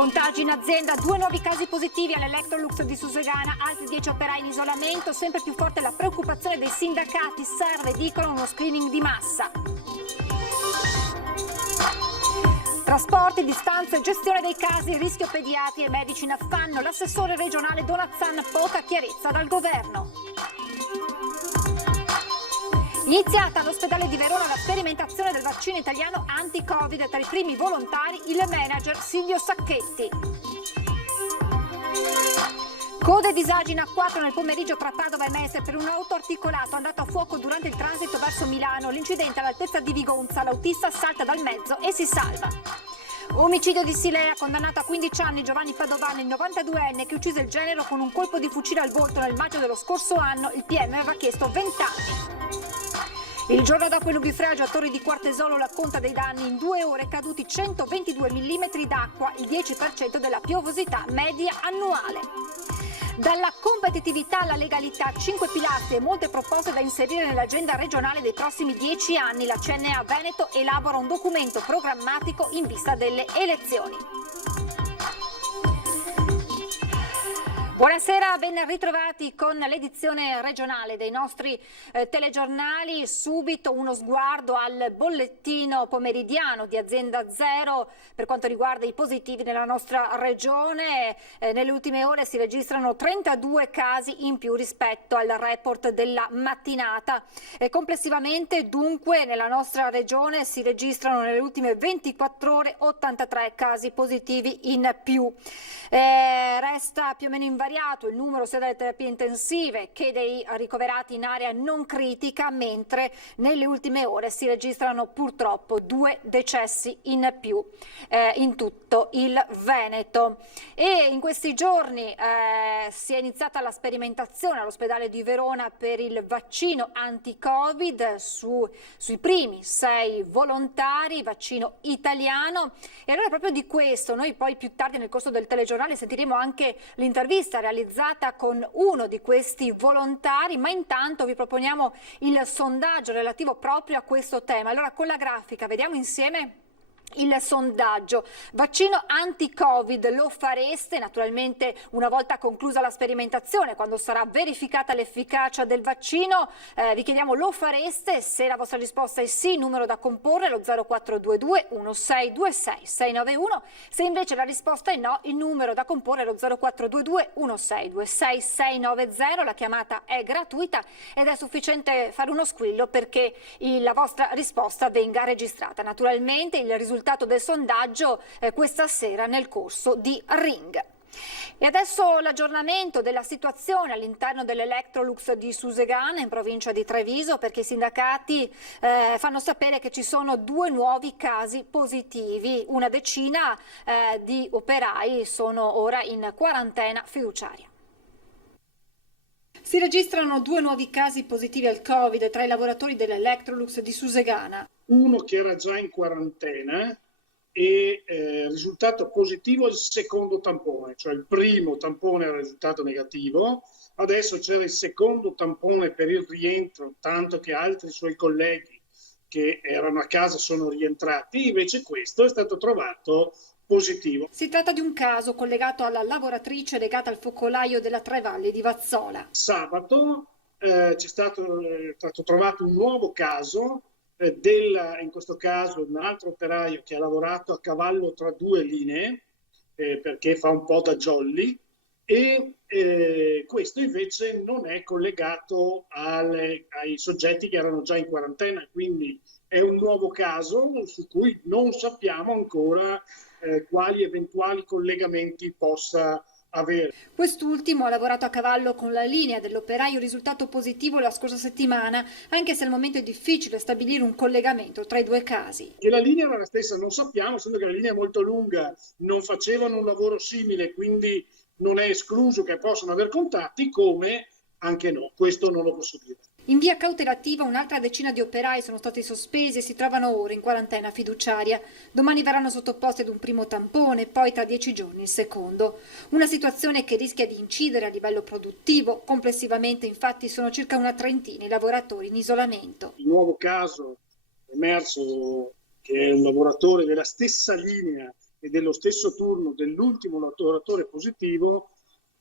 Contagi in azienda, 2 nuovi casi positivi all'Electrolux di Susegana, altri 10 operai in isolamento, sempre più forte la preoccupazione dei sindacati, serve, dicono, uno screening di massa. Trasporti, distanze, gestione dei casi, rischio pediatri e medici in affanno, l'assessore regionale Donazzan, poca chiarezza dal governo. Iniziata all'ospedale di Verona la sperimentazione del vaccino italiano anti-Covid, tra i primi volontari il manager Silvio Sacchetti. Code disagi in A4 nel pomeriggio tra Padova e Mestre per un auto articolato andato a fuoco durante il transito verso Milano. L'incidente all'altezza di Vigonza, l'autista salta dal mezzo e si salva. Omicidio di Silea, condannato a 15 anni Giovanni Padovani, il 92enne che uccise il genero con un colpo di fucile al volto nel maggio dello scorso anno. Il PM aveva chiesto 20 anni. Il giorno dopo il nubifragio a Torri di Quartesolo la conta dei danni, in 2 ore caduti 122 mm d'acqua, il 10% della piovosità media annuale. Dalla competitività alla legalità, 5 pilastri e molte proposte da inserire nell'agenda regionale dei prossimi 10 anni. La CNA Veneto elabora un documento programmatico in vista delle elezioni. Buonasera, ben ritrovati con l'edizione regionale dei nostri telegiornali. Subito uno sguardo al bollettino pomeridiano di Azienda Zero per quanto riguarda i positivi nella nostra regione. Nelle ultime ore si registrano 32 casi in più rispetto al report della mattinata. Complessivamente dunque nella nostra regione si registrano nelle ultime 24 ore 83 casi positivi in più. Resta più o meno invariato il numero sia delle terapie intensive che dei ricoverati in area non critica, mentre nelle ultime ore si registrano purtroppo 2 decessi in più in tutto il Veneto. E in questi giorni si è iniziata la sperimentazione all'ospedale di Verona per il vaccino anti-Covid sui primi 6 volontari, vaccino italiano. E allora proprio di questo noi poi più tardi nel corso del telegiornale sentiremo anche l'intervista realizzata con uno di questi volontari, ma intanto vi proponiamo il sondaggio relativo proprio a questo tema. Allora con la grafica vediamo insieme il sondaggio. Vaccino anti-Covid lo fareste? Naturalmente una volta conclusa la sperimentazione, quando sarà verificata l'efficacia del vaccino, vi chiediamo lo fareste? Se la vostra risposta è sì, numero da comporre lo 0422 1626 691, se invece la risposta è no, il numero da comporre è lo 0422 1626 690, la chiamata è gratuita ed è sufficiente fare uno squillo perché la vostra risposta venga registrata. Naturalmente il risultato del sondaggio questa sera nel corso di Ring. E adesso l'aggiornamento della situazione all'interno dell'Electrolux di Susegana in provincia di Treviso, perché i sindacati fanno sapere che ci sono 2 nuovi casi positivi, una decina di operai sono ora in quarantena fiduciaria. Si registrano 2 nuovi casi positivi al Covid tra i lavoratori dell'Electrolux di Susegana. Uno che era già in quarantena e risultato positivo il secondo tampone, cioè il primo tampone era risultato negativo, adesso c'era il secondo tampone per il rientro, tanto che altri suoi colleghi che erano a casa sono rientrati, invece questo è stato trovato positivo. Si tratta di un caso collegato alla lavoratrice legata al focolaio della Tre Valli di Vazzola. Sabato c'è stato trovato un nuovo caso in questo caso un altro operaio che ha lavorato a cavallo tra 2 linee perché fa un po' da jolly e questo invece non è collegato ai soggetti che erano già in quarantena, quindi è un nuovo caso su cui non sappiamo ancora quali eventuali collegamenti possa avere. Quest'ultimo ha lavorato a cavallo con la linea dell'operaio risultato positivo la scorsa settimana, anche se al momento è difficile stabilire un collegamento tra i 2 casi. Che la linea era la stessa non sappiamo, essendo che la linea è molto lunga, non facevano un lavoro simile, quindi non è escluso che possano aver contatti, come anche no, questo non lo posso dire. In via cautelativa un'altra decina di operai sono stati sospesi e si trovano ora in quarantena fiduciaria. Domani verranno sottoposti ad un primo tampone, poi tra 10 giorni il secondo. Una situazione che rischia di incidere a livello produttivo. Complessivamente infatti sono circa una trentina i lavoratori in isolamento. Il nuovo caso emerso, che è un lavoratore della stessa linea e dello stesso turno dell'ultimo lavoratore positivo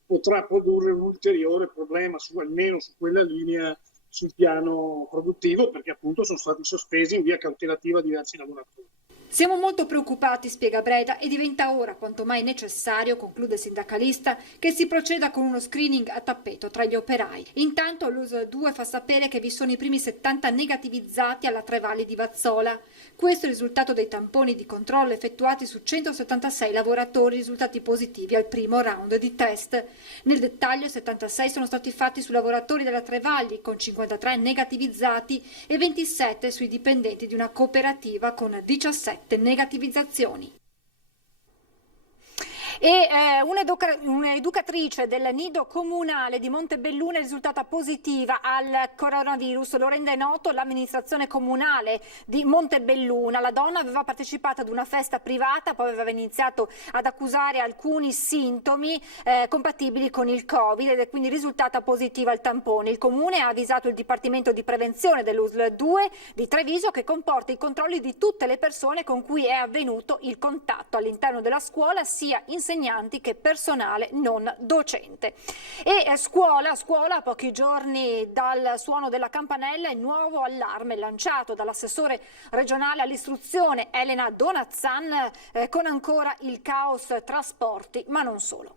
potrà produrre un ulteriore problema almeno su quella linea sul piano produttivo, perché appunto sono stati sospesi in via cautelativa diversi lavoratori. Siamo molto preoccupati, spiega Breda, e diventa ora quanto mai necessario, conclude il sindacalista, che si proceda con uno screening a tappeto tra gli operai. Intanto l'USL 2 fa sapere che vi sono i primi 70 negativizzati alla Tre Valli di Vazzola. Questo è il risultato dei tamponi di controllo effettuati su 176 lavoratori risultati positivi al primo round di test. Nel dettaglio 76 sono stati fatti sui lavoratori della Tre Valli, con 53 negativizzati, e 27 sui dipendenti di una cooperativa, con 17 negativizzazioni. E un'educatrice del nido comunale di Montebelluna è risultata positiva al coronavirus, lo rende noto l'amministrazione comunale di Montebelluna. La donna aveva partecipato ad una festa privata, poi aveva iniziato ad accusare alcuni sintomi compatibili con il Covid ed è quindi risultata positiva al tampone. Il comune ha avvisato il Dipartimento di Prevenzione dell'USL 2 di Treviso, che comporta i controlli di tutte le persone con cui è avvenuto il contatto all'interno della scuola, sia insegnanti che personale non docente. E scuola, a pochi giorni dal suono della campanella, il nuovo allarme lanciato dall'assessore regionale all'istruzione Elena Donazzan, con ancora il caos trasporti, ma non solo.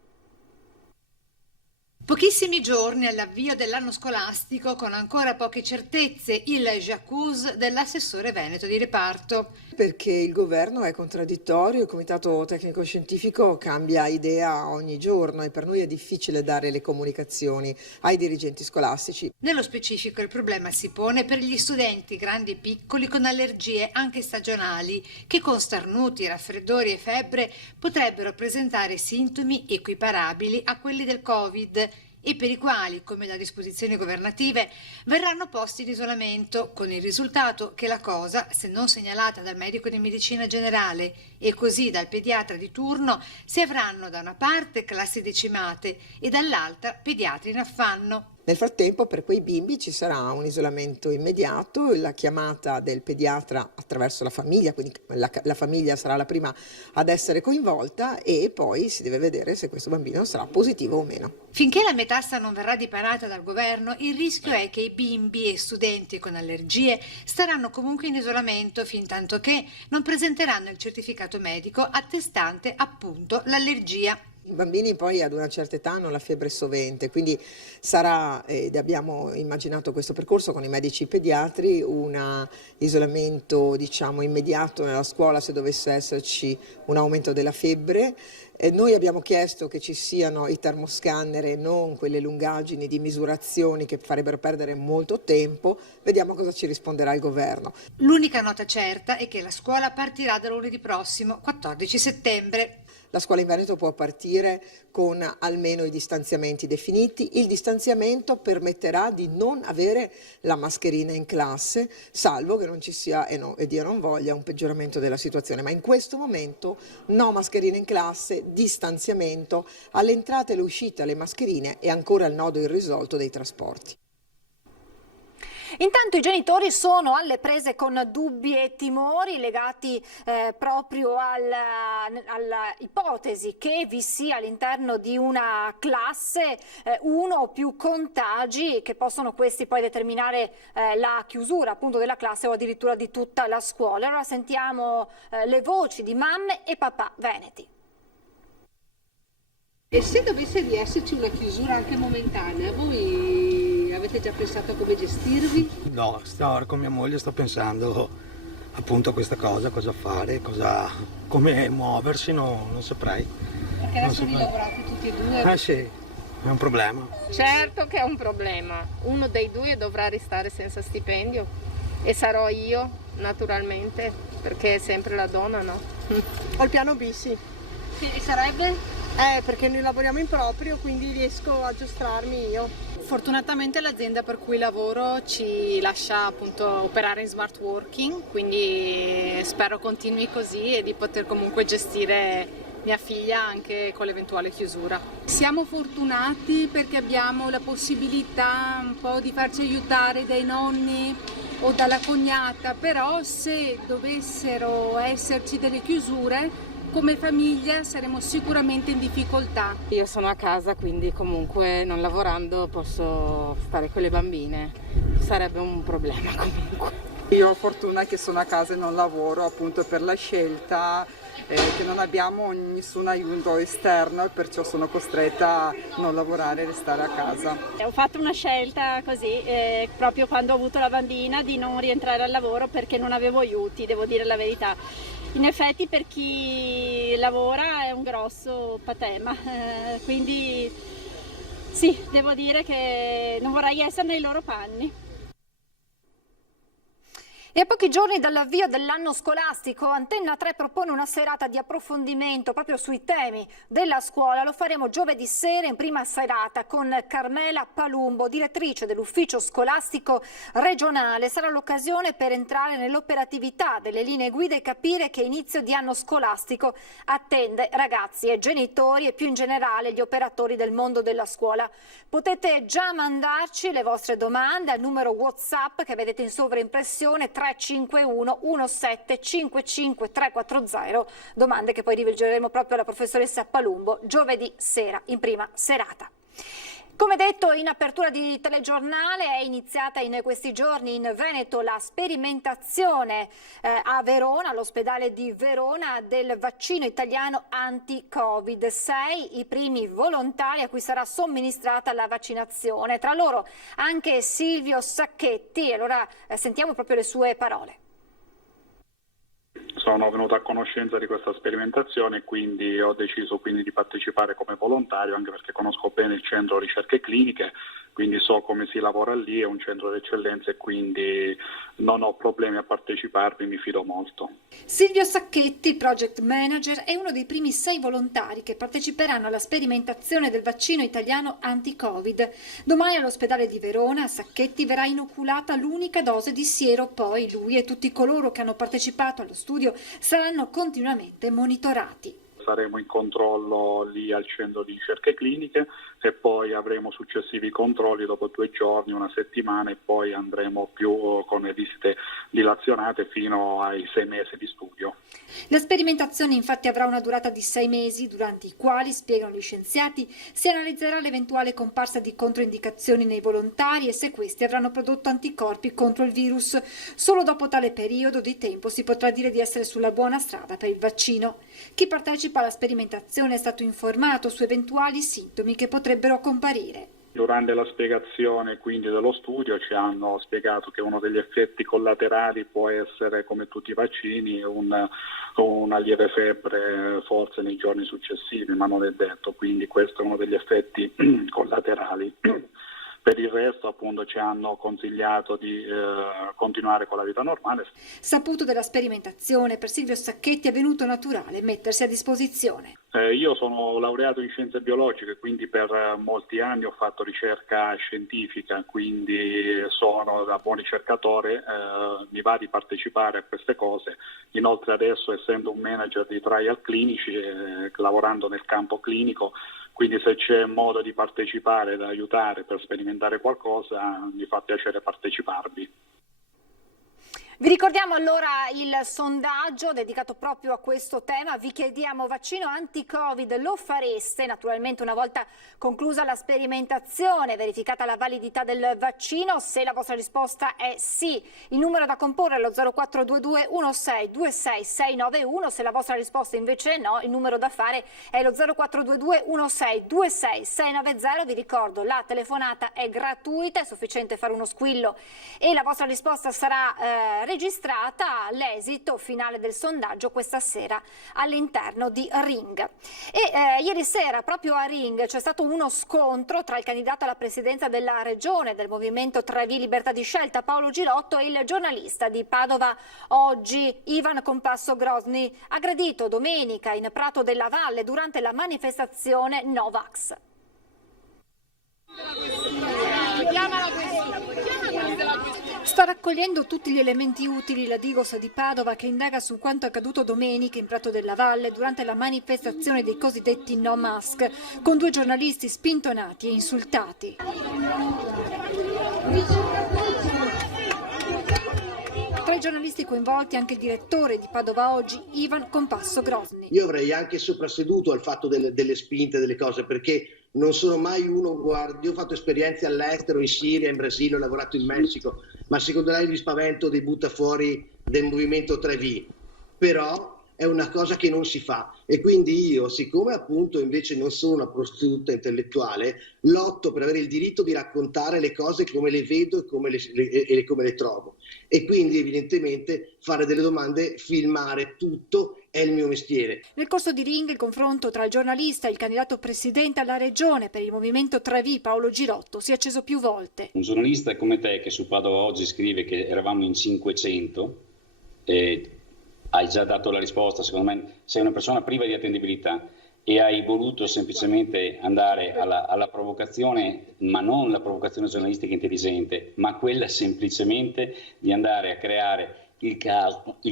Pochissimi giorni all'avvio dell'anno scolastico, con ancora poche certezze, il j'accuse dell'assessore veneto di reparto. Perché il governo è contraddittorio, il comitato tecnico scientifico cambia idea ogni giorno e per noi è difficile dare le comunicazioni ai dirigenti scolastici. Nello specifico il problema si pone per gli studenti grandi e piccoli con allergie anche stagionali, che con starnuti, raffreddori e febbre potrebbero presentare sintomi equiparabili a quelli del Covid e per i quali, come da disposizioni governative, verranno posti in isolamento, con il risultato che la cosa, se non segnalata dal medico di medicina generale e così dal pediatra di turno, si avranno da una parte classi decimate e dall'altra pediatri in affanno. Nel frattempo per quei bimbi ci sarà un isolamento immediato, la chiamata del pediatra attraverso la famiglia, quindi la famiglia sarà la prima ad essere coinvolta e poi si deve vedere se questo bambino sarà positivo o meno. Finché la metassa non verrà dipanata dal governo, il rischio è che i bimbi e studenti con allergie staranno comunque in isolamento fin tanto che non presenteranno il certificato medico attestante appunto l'allergia. I bambini poi ad una certa età hanno la febbre sovente, quindi sarà, ed abbiamo immaginato questo percorso con i medici pediatri, un isolamento immediato nella scuola se dovesse esserci un aumento della febbre. Noi abbiamo chiesto che ci siano i termoscanner e non quelle lungaggini di misurazioni che farebbero perdere molto tempo. Vediamo cosa ci risponderà il governo. L'unica nota certa è che la scuola partirà da lunedì prossimo, 14 settembre. La scuola in Veneto può partire con almeno i distanziamenti definiti. Il distanziamento permetterà di non avere la mascherina in classe, salvo che non ci sia, e Dio non voglia, un peggioramento della situazione. Ma in questo momento no mascherina in classe, distanziamento, all'entrata e all'uscita le mascherine e ancora il nodo irrisolto dei trasporti. Intanto i genitori sono alle prese con dubbi e timori legati proprio all'ipotesi che vi sia all'interno di una classe uno o più contagi, che possono questi poi determinare la chiusura appunto della classe o addirittura di tutta la scuola. Allora sentiamo le voci di mamme e papà veneti. E se dovesse di esserci una chiusura anche momentanea, voi avete già pensato a come gestirvi? No, ora con mia moglie sto pensando appunto a questa cosa fare, come muoversi, non saprei. Perché adesso vi lavorate tutti e due? Sì, è un problema. Certo che è un problema, uno dei due dovrà restare senza stipendio e sarò io naturalmente, perché è sempre la donna, no? Ho il piano B, sì. Che sarebbe? Perché noi lavoriamo in proprio, quindi riesco a giostrarmi io. Fortunatamente l'azienda per cui lavoro ci lascia appunto operare in smart working, quindi spero continui così e di poter comunque gestire mia figlia anche con l'eventuale chiusura. Siamo fortunati perché abbiamo la possibilità un po' di farci aiutare dai nonni o dalla cognata, però se dovessero esserci delle chiusure come famiglia saremo sicuramente in difficoltà. Io sono a casa, quindi comunque non lavorando posso stare con le bambine, sarebbe un problema comunque. Io ho fortuna che sono a casa e non lavoro appunto per la scelta che non abbiamo nessun aiuto esterno, perciò sono costretta a non lavorare e restare a casa. Ho fatto una scelta così, proprio quando ho avuto la bambina, di non rientrare al lavoro perché non avevo aiuti, devo dire la verità. In effetti per chi lavora è un grosso patema, quindi sì, devo dire che non vorrei essere nei loro panni. E a pochi giorni dall'avvio dell'anno scolastico, Antenna 3 propone una serata di approfondimento proprio sui temi della scuola. Lo faremo giovedì sera in prima serata con Carmela Palumbo, direttrice dell'ufficio scolastico regionale. Sarà l'occasione per entrare nell'operatività delle linee guida e capire che inizio di anno scolastico attende ragazzi e genitori e più in generale gli operatori del mondo della scuola. Potete già mandarci le vostre domande al numero WhatsApp che vedete in sovraimpressione 351 1755 340, domande che poi rivolgeremo proprio alla professoressa Palumbo giovedì sera in prima serata. Come detto in apertura di telegiornale, è iniziata in questi giorni in Veneto la sperimentazione a Verona, all'ospedale di Verona, del vaccino italiano anti-Covid. 6 i primi volontari a cui sarà somministrata la vaccinazione, tra loro anche Silvio Sacchetti. Allora sentiamo proprio le sue parole. Sono venuto a conoscenza di questa sperimentazione e quindi ho deciso di partecipare come volontario, anche perché conosco bene il centro ricerche cliniche, quindi so come si lavora lì, è un centro d'eccellenza e quindi non ho problemi a parteciparvi, mi fido molto. Silvio Sacchetti, project manager, è uno dei primi 6 volontari che parteciperanno alla sperimentazione del vaccino italiano anti-Covid. Domani all'ospedale di Verona a Sacchetti verrà inoculata l'unica dose di siero, poi lui e tutti coloro che hanno partecipato allo studio saranno continuamente monitorati. Saremo in controllo lì al centro di ricerche cliniche e poi avremo successivi controlli dopo 2 giorni, una settimana e poi andremo più con le visite dilazionate fino ai 6 mesi di studio. La sperimentazione infatti avrà una durata di 6 mesi, durante i quali, spiegano gli scienziati, si analizzerà l'eventuale comparsa di controindicazioni nei volontari e se questi avranno prodotto anticorpi contro il virus. Solo dopo tale periodo di tempo si potrà dire di essere sulla buona strada per il vaccino. Chi partecipa alla sperimentazione è stato informato su eventuali sintomi che potrebbero comparire. Durante la spiegazione quindi dello studio ci hanno spiegato che uno degli effetti collaterali può essere, come tutti i vaccini, una lieve febbre forse nei giorni successivi, ma non è detto, quindi questo è uno degli effetti collaterali. Per il resto appunto ci hanno consigliato di continuare con la vita normale. Saputo della sperimentazione, per Silvio Sacchetti è venuto naturale mettersi a disposizione. Io sono laureato in scienze biologiche, quindi per molti anni ho fatto ricerca scientifica, quindi sono da buon ricercatore, mi va di partecipare a queste cose. Inoltre adesso, essendo un manager di trial clinici, lavorando nel campo clinico, quindi se c'è modo di partecipare, da aiutare per sperimentare qualcosa, mi fa piacere parteciparvi. Vi ricordiamo allora il sondaggio dedicato proprio a questo tema. Vi chiediamo: vaccino anti-Covid lo fareste? Naturalmente una volta conclusa la sperimentazione, verificata la validità del vaccino. Se la vostra risposta è sì, il numero da comporre è lo 0422 1626 691. Se la vostra risposta invece è no, il numero da fare è lo 0422 1626 690. Vi ricordo, la telefonata è gratuita, è sufficiente fare uno squillo e la vostra risposta sarà registrata all'esito finale del sondaggio questa sera all'interno di Ring. E ieri sera proprio a Ring c'è stato uno scontro tra il candidato alla presidenza della regione del Movimento Trevi Libertà di Scelta Paolo Girotto e il giornalista di Padova Oggi Ivan Compasso Grozny, aggredito domenica in Prato della Valle durante la manifestazione Novax. Sta raccogliendo tutti gli elementi utili la Digos di Padova, che indaga su quanto accaduto domenica in Prato della Valle durante la manifestazione dei cosiddetti No Mask, con 2 giornalisti spintonati e insultati. Tra i giornalisti coinvolti anche il direttore di Padova Oggi, Ivan Compasso-Grosny. Io avrei anche soprasseduto al fatto delle spinte, delle cose, perché non sono mai uno, guarda, io ho fatto esperienze all'estero, in Siria, in Brasile, ho lavorato in Messico, ma secondo lei mi spavento dei buttafuori del movimento 3V, però è una cosa che non si fa, e quindi io, siccome appunto invece non sono una prostituta intellettuale, lotto per avere il diritto di raccontare le cose come le vedo e come le trovo, e quindi evidentemente fare delle domande, filmare tutto è il mio mestiere. Nel corso di Ring il confronto tra il giornalista e il candidato presidente alla regione per il movimento 3V Paolo Girotto si è acceso più volte. Un giornalista come te che su Padova Oggi scrive che eravamo in 500 e hai già dato la risposta, secondo me sei una persona priva di attendibilità e hai voluto semplicemente andare alla provocazione, ma non la provocazione giornalistica intelligente, ma quella semplicemente di andare a creare il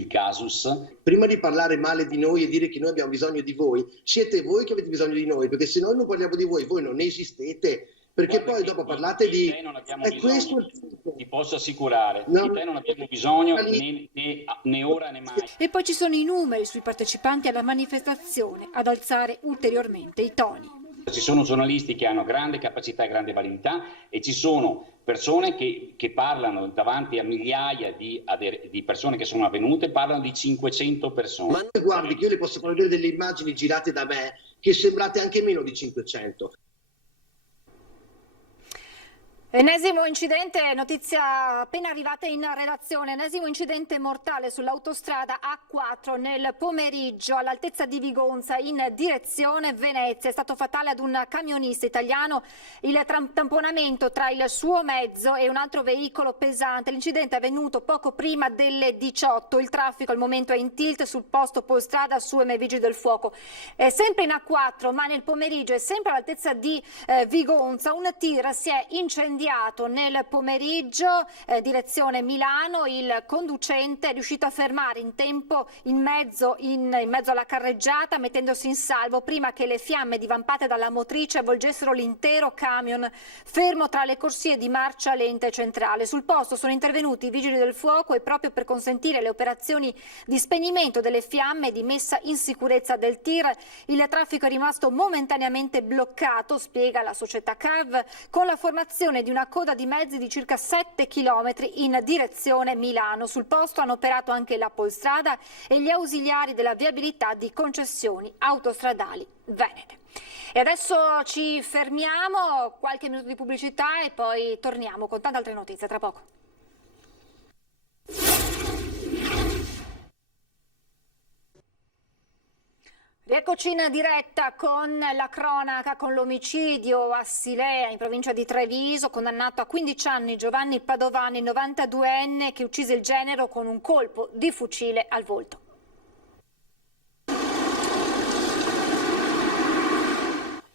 casus. Prima di parlare male di noi e dire che noi abbiamo bisogno di voi, siete voi che avete bisogno di noi, perché se noi non parliamo di voi non esistete, perché guarda, poi dopo parlate di... Questo ti posso assicurare, di te non abbiamo bisogno né ora né mai. E poi ci sono i numeri sui partecipanti alla manifestazione ad alzare ulteriormente i toni. Ci sono giornalisti che hanno grande capacità e grande validità e ci sono persone che parlano davanti a migliaia di persone che sono avvenute, parlano di 500 persone. Ma guardi che io le posso far vedere delle immagini girate da me che sembrate anche meno di 500. Ennesimo incidente, notizia appena arrivata in redazione, ennesimo incidente mortale sull'autostrada A4 nel pomeriggio all'altezza di Vigonza in direzione Venezia. È stato fatale ad un camionista italiano il tamponamento tra il suo mezzo e un altro veicolo pesante. L'incidente è avvenuto poco prima delle 18. Il traffico al momento è in tilt sul posto Polstrada su Vigili del Fuoco. Sempre in A4 ma nel pomeriggio e sempre all'altezza di Vigonza un tir si è incendiato nel pomeriggio direzione Milano. Il conducente è riuscito a fermare in tempo in mezzo alla carreggiata mettendosi in salvo prima che le fiamme divampate dalla motrice avvolgessero l'intero camion fermo tra le corsie di marcia lenta e centrale. Sul posto sono intervenuti i vigili del fuoco e proprio per consentire le operazioni di spegnimento delle fiamme e di messa in sicurezza del tir il traffico è rimasto momentaneamente bloccato, spiega la società CAV, con la formazione di una coda di mezzi di circa 7 km in direzione Milano. Sul posto hanno operato anche la Polstrada e gli ausiliari della viabilità di Concessioni Autostradali Venete. E adesso ci fermiamo, qualche minuto di pubblicità e poi torniamo con tante altre notizie tra poco. Rieccoci in diretta con la cronaca, con l'omicidio a Silea in provincia di Treviso, condannato a 15 anni Giovanni Padovani, 92enne, che uccise il genero con un colpo di fucile al volto.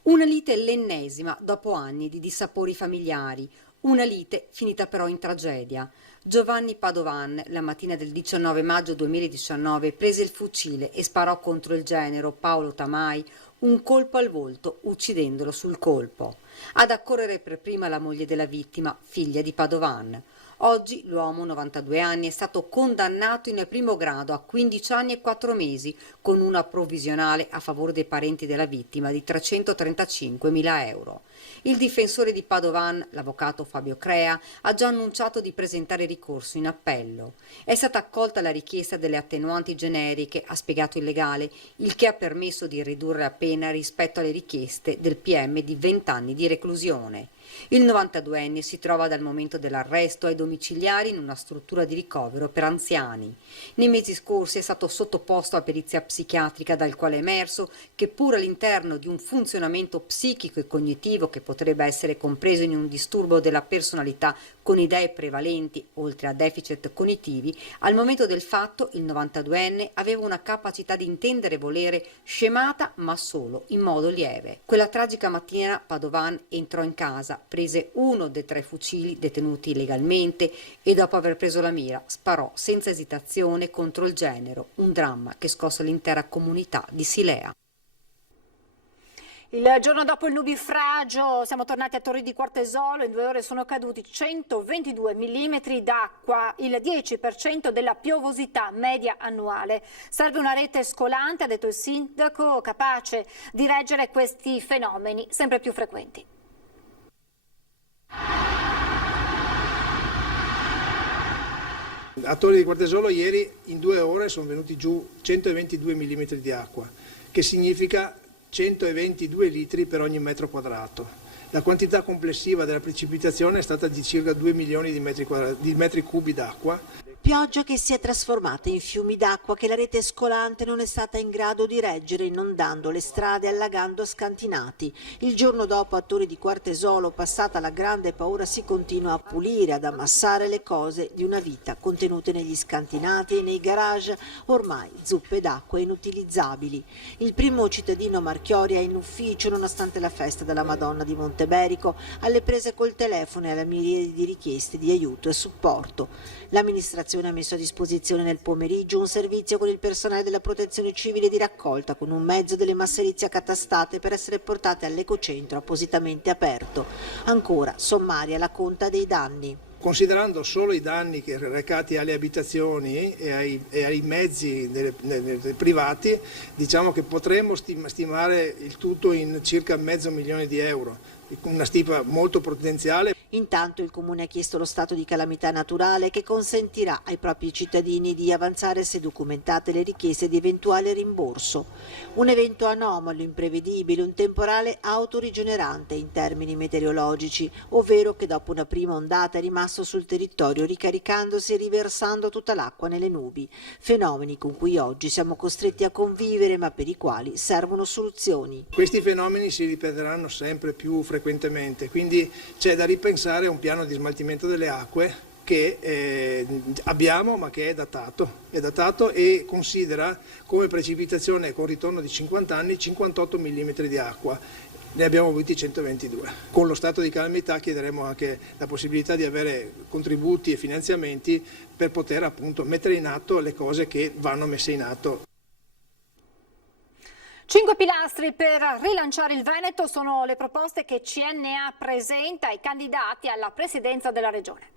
Una lite l'ennesima dopo anni di dissapori familiari. Una lite finita però in tragedia. Giovanni Padovan, la mattina del 19 maggio 2019, prese il fucile e sparò contro il genero Paolo Tamai un colpo al volto, uccidendolo sul colpo. Ad accorrere per prima la moglie della vittima, figlia di Padovan. Oggi l'uomo, 92 anni, è stato condannato in primo grado a 15 anni e 4 mesi con una provvisionale a favore dei parenti della vittima di 335.000 euro. Il difensore di Padovan, l'avvocato Fabio Crea, ha già annunciato di presentare ricorso in appello. È stata accolta la richiesta delle attenuanti generiche, ha spiegato il legale, il che ha permesso di ridurre la pena rispetto alle richieste del PM di 20 anni di reclusione. Il 92enne si trova dal momento dell'arresto ai domiciliari in una struttura di ricovero per anziani. Nei mesi scorsi è stato sottoposto a perizia psichiatrica dal quale è emerso che pur all'interno di un funzionamento psichico e cognitivo che potrebbe essere compreso in un disturbo della personalità con idee prevalenti oltre a deficit cognitivi, al momento del fatto il 92enne aveva una capacità di intendere e volere scemata ma solo in modo lieve. Quella tragica mattina Padovan entrò in casa, prese uno dei 3 fucili detenuti illegalmente e dopo aver preso la mira sparò senza esitazione contro il genero, un dramma che scosse l'intera comunità di Silea. Il giorno dopo il nubifragio siamo tornati a Torri di Quartesolo, in 2 ore sono caduti 122 mm d'acqua, il 10% della piovosità media annuale. Serve una rete scolante, ha detto il sindaco, capace di reggere questi fenomeni sempre più frequenti. A Torri di Quartesolo ieri in 2 ore sono venuti giù 122 mm di acqua, che significa 122 litri per ogni metro quadrato. La quantità complessiva della precipitazione è stata di circa 2 milioni di metri cubi d'acqua. Pioggia che si è trasformata in fiumi d'acqua che la rete scolante non è stata in grado di reggere, inondando le strade e allagando scantinati. Il giorno dopo a Torri di Quartesolo, passata la grande paura, si continua a pulire, ad ammassare le cose di una vita contenute negli scantinati e nei garage, ormai zuppe d'acqua inutilizzabili. Il primo cittadino Marchiori è in ufficio nonostante la festa della Madonna di Monteberico, alle prese col telefono e alla miriade di richieste di aiuto e supporto. L'amministrazione ha messo a disposizione nel pomeriggio un servizio con il personale della Protezione Civile di raccolta con un mezzo delle masserizie accatastate per essere portate all'ecocentro appositamente aperto. Ancora sommaria la conta dei danni. Considerando solo i danni recati alle abitazioni e ai mezzi privati, diciamo che potremmo stimare il tutto in circa €500.000 di euro, una stima molto potenziale. Intanto il Comune ha chiesto lo stato di calamità naturale che consentirà ai propri cittadini di avanzare, se documentate, le richieste di eventuale rimborso. Un evento anomalo, imprevedibile, un temporale autorigenerante in termini meteorologici, ovvero che dopo una prima ondata è rimasto sul territorio ricaricandosi e riversando tutta l'acqua nelle nubi. Fenomeni con cui oggi siamo costretti a convivere ma per i quali servono soluzioni. Questi fenomeni si ripeteranno sempre più frequentemente, quindi c'è da ripensare a un piano di smaltimento delle acque che abbiamo ma che è datato e considera come precipitazione con ritorno di 50 anni 58 mm di acqua. Ne abbiamo avuti 122. Con lo stato di calamità chiederemo anche la possibilità di avere contributi e finanziamenti per poter appunto mettere in atto le cose che vanno messe in atto. 5 pilastri per rilanciare il Veneto sono le proposte che CNA presenta ai candidati alla presidenza della Regione.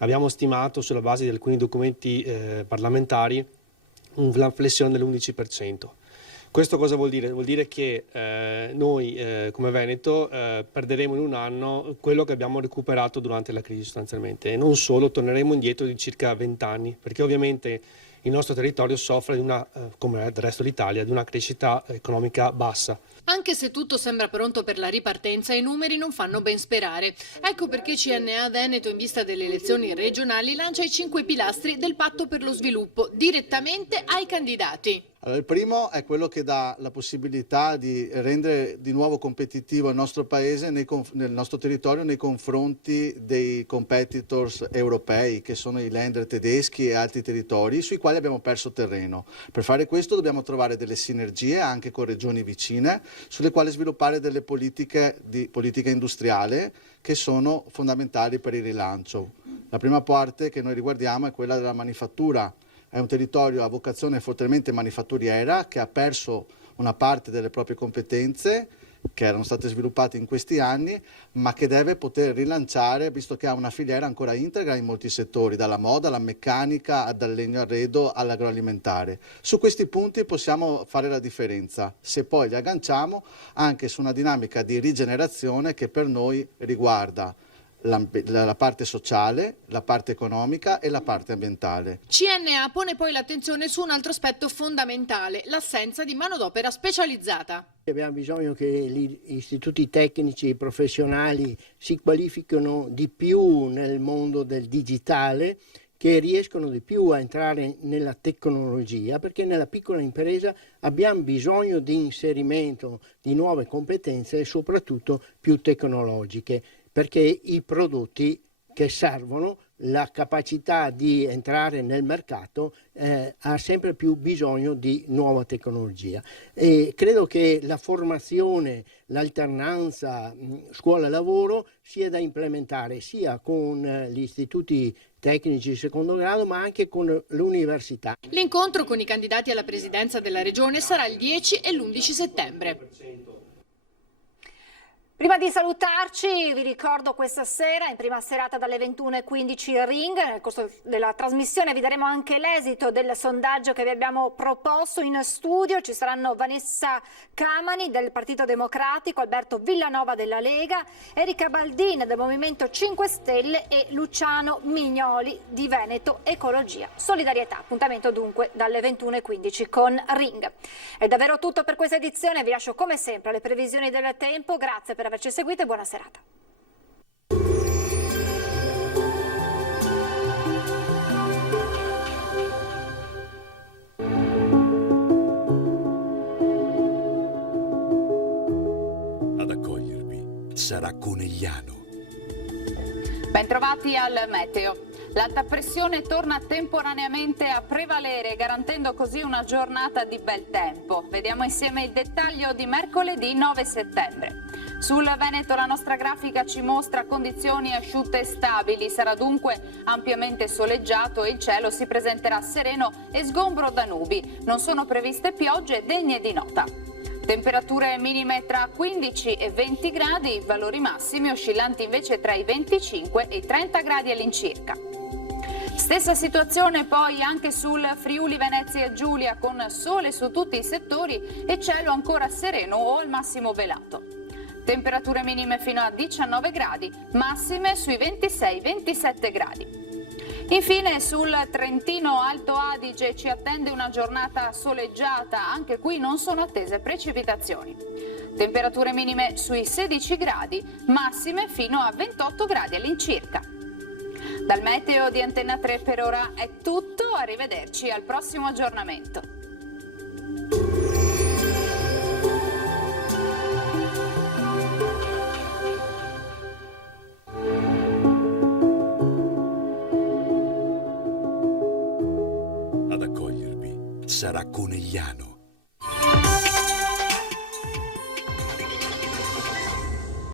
Abbiamo stimato sulla base di alcuni documenti parlamentari una flessione dell'11%. Questo cosa vuol dire? Vuol dire che noi come Veneto perderemo in un anno quello che abbiamo recuperato durante la crisi sostanzialmente, e non solo, torneremo indietro di circa 20 anni, perché ovviamente il nostro territorio soffre di una, come il resto d'Italia, di una crescita economica bassa. Anche se tutto sembra pronto per la ripartenza, i numeri non fanno ben sperare. Ecco perché CNA Veneto, in vista delle elezioni regionali, lancia i 5 pilastri del patto per lo sviluppo direttamente ai candidati. Allora, il primo è quello che dà la possibilità di rendere di nuovo competitivo il nostro paese nel nostro territorio nei confronti dei competitors europei, che sono i Länder tedeschi e altri territori sui quali abbiamo perso terreno. Per fare questo dobbiamo trovare delle sinergie anche con regioni vicine, sulle quali sviluppare delle politiche di politica industriale che sono fondamentali per il rilancio. La prima parte che noi riguardiamo è quella della manifattura. È un territorio a vocazione fortemente manifatturiera che ha perso una parte delle proprie competenze che erano state sviluppate in questi anni, ma che deve poter rilanciare visto che ha una filiera ancora integra in molti settori, dalla moda alla meccanica, dal legno arredo all'agroalimentare. Su questi punti possiamo fare la differenza, se poi li agganciamo anche su una dinamica di rigenerazione che per noi riguarda la parte sociale, la parte economica e la parte ambientale. CNA pone poi l'attenzione su un altro aspetto fondamentale, l'assenza di manodopera specializzata. Abbiamo bisogno che gli istituti tecnici e professionali si qualifichino di più nel mondo del digitale, che riescono di più a entrare nella tecnologia, perché nella piccola impresa abbiamo bisogno di inserimento di nuove competenze e soprattutto più tecnologiche, perché i prodotti che servono, la capacità di entrare nel mercato ha sempre più bisogno di nuova tecnologia. E credo che la formazione, l'alternanza scuola-lavoro sia da implementare sia con gli istituti tecnici di secondo grado, ma anche con l'università. L'incontro con i candidati alla presidenza della regione sarà il 10 e l'11 settembre. Prima di salutarci vi ricordo questa sera in prima serata dalle 21:15 Ring. Nel corso della trasmissione vi daremo anche l'esito del sondaggio che vi abbiamo proposto. In studio ci saranno Vanessa Camani del Partito Democratico, Alberto Villanova della Lega, Erika Baldin del Movimento 5 Stelle e Luciano Mignoli di Veneto Ecologia Solidarietà. Appuntamento dunque dalle 21:15 con Ring. È davvero tutto per questa edizione, vi lascio come sempre alle previsioni del tempo. Grazie per averci seguito e buona serata. Ad accogliervi sarà Conegliano. Bentrovati al meteo. L'alta pressione torna temporaneamente a prevalere, garantendo così una giornata di bel tempo. Vediamo insieme il dettaglio di mercoledì 9 settembre. Sul Veneto la nostra grafica ci mostra condizioni asciutte e stabili, sarà dunque ampiamente soleggiato e il cielo si presenterà sereno e sgombro da nubi. Non sono previste piogge degne di nota. Temperature minime tra 15 e 20 gradi, valori massimi oscillanti invece tra i 25 e i 30 gradi all'incirca. Stessa situazione poi anche sul Friuli Venezia Giulia, con sole su tutti i settori e cielo ancora sereno o al massimo velato. Temperature minime fino a 19 gradi, massime sui 26-27 gradi. Infine sul Trentino Alto Adige ci attende una giornata soleggiata, anche qui non sono attese precipitazioni. Temperature minime sui 16 gradi, massime fino a 28 gradi all'incirca. Dal meteo di Antenna 3 per ora è tutto, arrivederci al prossimo aggiornamento. Ad accogliervi sarà Conegliano.